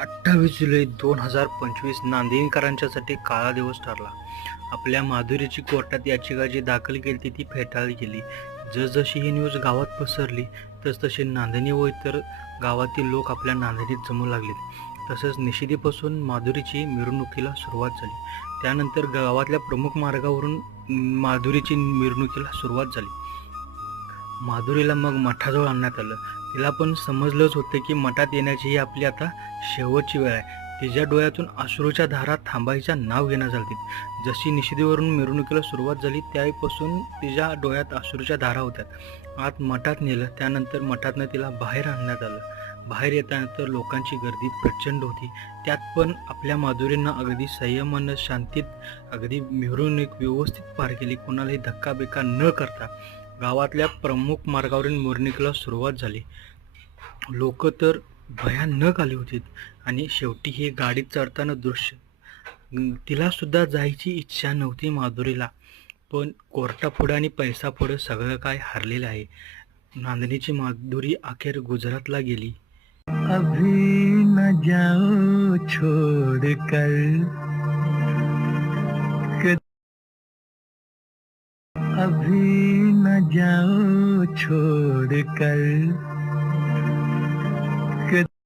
28 जुलै 2025 नांदेडकरांच्यासाठी काळा दिवस ठरला. आपल्या माधुरीची कोर्टात याचिका जी दाखल केली ती फेटाळली गेली. जसजशी ही न्यूज गावात पसरली तसतसे नांदणी व इतर गावातील लोक आपल्या नांदणीत जमू लागले. तसंच निषेधीपासून माधुरीची मिरवणुकीला सुरुवात झाली. त्यानंतर गावातल्या प्रमुख मार्गावरून माधुरीची मिरवणुकीला सुरुवात झाली. माधुरीला मग मठाजवळ आणण्यात आलं. तिला पण समजलंच होतं की मठात येण्याची ही आपली आता शेवटची वेळ आहे. तिच्या डोळ्यातून अश्रूच्या धारा थांबायच्या नाव घेणं झालती. जशी निषेधीवरून मिरवणुकीला सुरुवात झाली त्यावेळीपासून तिच्या डोळ्यात अश्रूच्या धारा होत्या. आत मठात नेलं, त्यानंतर मठातनं तिला बाहेर आणण्यात आलं. बाहेर येतानंतर लोकांची गर्दी प्रचंड होती. त्यात पण आपल्या माधुरीनं अगदी संयमानं शांतीत अगदी मिरवणूक व्यवस्थित पार केली. कोणालाही धक्काबिक्का न करता गावातल्या प्रमुख मार्गावरून मिरवणुकीला सुरुवात झाली. लोक तर भयानक आली होती आणि शेवटी हे गाडीत चढताना दृश्य, तिला सुद्धा जायची इच्छा नव्हती माधुरीला, पण कोर्टापुढं आणि पैसापुढं सगळं काय हारलेलं आहे. नांदणीची माधुरी अखेर गुजरातला गेली. अभी न जाओ छोड़कर, अभी न जाओ छोड़कर